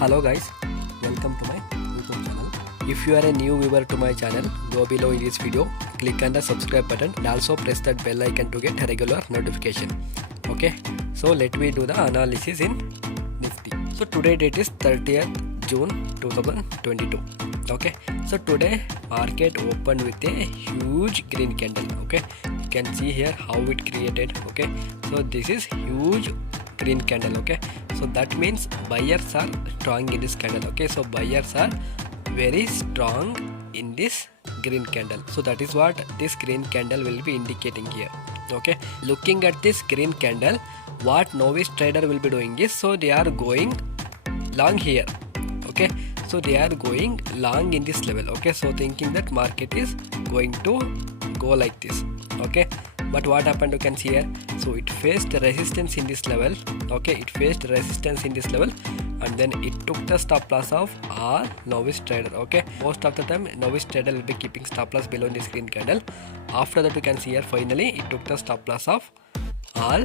Hello guys, welcome to my YouTube channel. If you are a new viewer to my channel, go below in this video, click on the subscribe button and also press that bell icon to get a regular notification. Okay, so let me do the analysis in Nifty. So today date is 30th June 2022. Okay, so today market opened with a huge green candle. Okay, you can see here how it created. Okay, so this is huge green candle. Okay, so that means buyers are strong in this candle. Okay, so buyers are very strong in this green candle. So that is what this green candle will be indicating here. Okay, looking at this green candle, what novice trader will be doing is, so they are going long here. Okay, so they are going long in this level. Okay, so thinking that market is going to go like this. Okay, but what happened, you can see here, so it faced resistance in this level. Okay, it faced resistance in this level and then it took the stop loss of all novice trader. Okay, most of the time novice trader will be keeping stop loss below this green candle. After that, you can see here finally it took the stop loss of all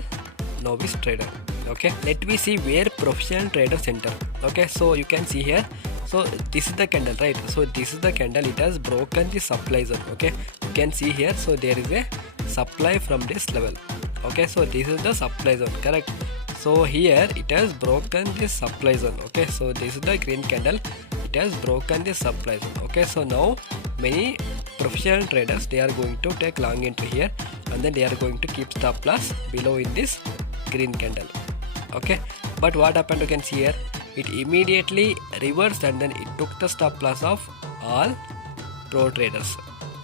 novice trader. Okay, let me see where professional traders enter. Okay, so you can see here, so this is the candle, right? So this is the candle, it has broken the supply zone. Okay, you can see here, so there is a supply from this level. Okay, so this is the supply zone, correct? So here it has broken this supply zone. Okay, so this is the green candle, it has broken this supply zone. Okay, so now many professional traders, they are going to take long entry here and then they are going to keep stop loss below in this green candle. Okay, but what happened, you can see here, it immediately reversed and then it took the stop loss of all pro traders.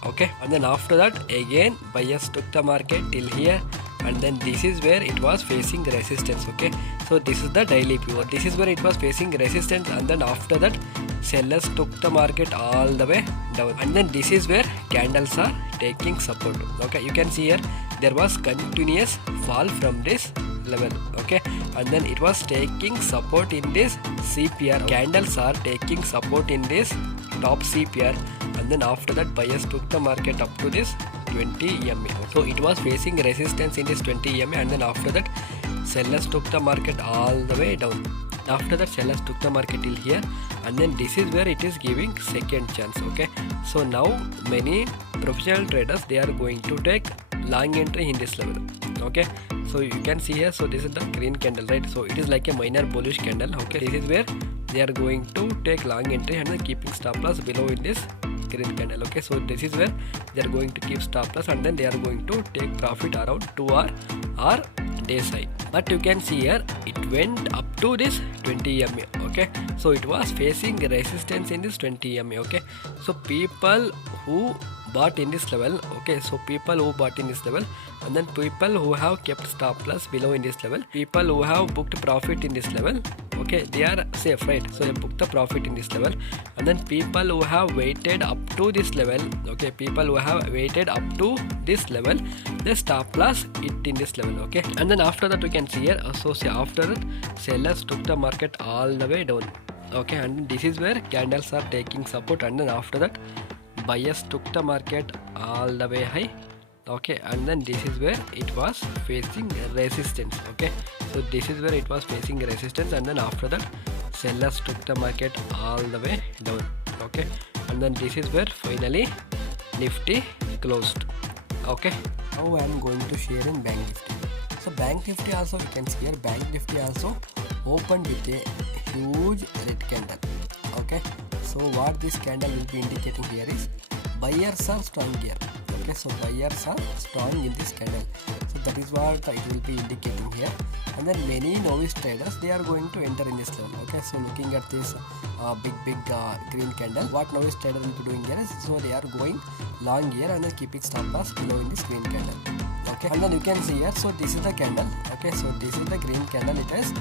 Okay, and then after that again buyers took the market till here and then this is where it was facing resistance. Okay, so this is the daily view, this is where it was facing resistance and then after that sellers took the market all the way down and then this is where candles are taking support. Okay, you can see here there was continuous fall from this level. Okay, and then it was taking support in this CPR, candles are taking support in this top CPR and then after that buyers took the market up to this 20 EMA. So it was facing resistance in this 20 EMA and then after that sellers took the market all the way down. After that sellers took the market till here and then this is where it is giving second chance. Okay, so now many professional traders, they are going to take long entry in this level. Okay, so you can see here, so this is the green candle, right? So it is like a minor bullish candle. Okay, this is where they are going to take long entry and then keeping stop loss below in this green candle. Okay, so this is where they are going to keep stop loss and then they are going to take profit around 2 hour or days high. But you can see here it went up to this 20 EMA. Okay, so it was facing resistance in this 20 EMA. Okay, so people who bought in this level, okay, so people who bought in this level and then people who have kept stop loss below in this level, people who have booked profit in this level, okay, they are safe, right? So they booked the profit in this level and then people who have waited up to this level, okay, people who have waited up to this level, they stop loss it in this level. Okay, and then after that you can see here, so after that sellers took the market all the way down. Okay, and this is where candles are taking support and then after that buyers took the market all the way high. Okay, and then this is where it was facing resistance. Okay, so this is where it was facing resistance and then after that sellers took the market all the way down. Okay, and then this is where finally Nifty closed. Okay, now I am going to share in Bank Nifty. So Bank Nifty also, you can see here, Bank Nifty also opened with a huge red candle. Okay, so what this candle will be indicating here is buyers are strong here. Okay, so buyers are strong in this candle, so that is what it will be indicating here and then many novice traders, they are going to enter in this level. Okay, so looking at this big green candle, what novice trader will be doing here is, so they are going long here and then keeping stop loss below in this green candle. Okay, and then you can see here, so this is the candle. Okay, so this is the green candle, it has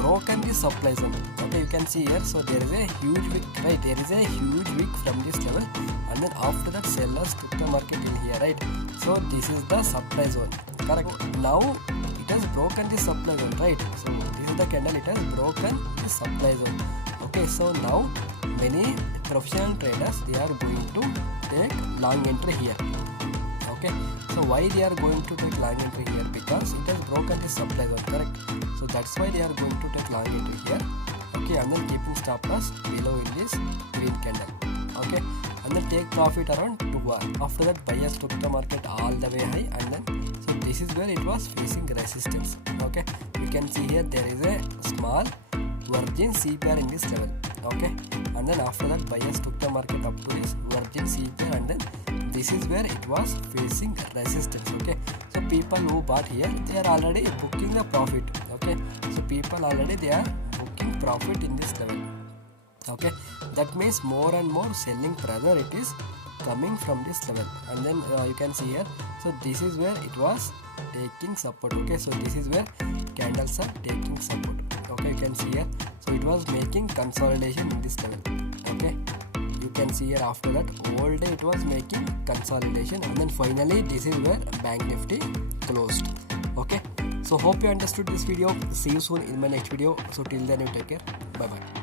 broken the supply zone. Okay, you can see here, so there is a huge wick, right? There is a huge wick from this level and then after that sellers took the market in here, right? So this is the supply zone, correct? Now it has broken the supply zone, right? So this is the candle, it has broken the supply zone. Okay, so now many professional traders, they are going to take long entry here. Okay, so why they are going to take long entry here? Because it has broken the supply zone, correct? So that's why they are going to take long entry here. Okay, and then keeping stop loss below in this green candle. Okay, and then take profit around 2 hours. After that, buyers took the market all the way high, and then so this is where it was facing resistance. Okay, you can see here there is a small virgin CPR in this level. Okay, and then after that, buyers took the market up to this virgin CPR, and then this is where it was facing resistance. Okay, so people who bought here, they are already booking the profit. Okay, so people already they are booking profit in this level. Okay, that means more and more selling pressure it is coming from this level, and then you can see here, so this is where it was taking support. Okay, so this is where candles are taking support. Okay, you can see here, so it was making consolidation in this level. Okay, you can see here after that all day it was making consolidation, and then finally this is where Bank Nifty closed. Okay, so hope you understood this video. See you soon in my next video. So till then, you take care. Bye bye.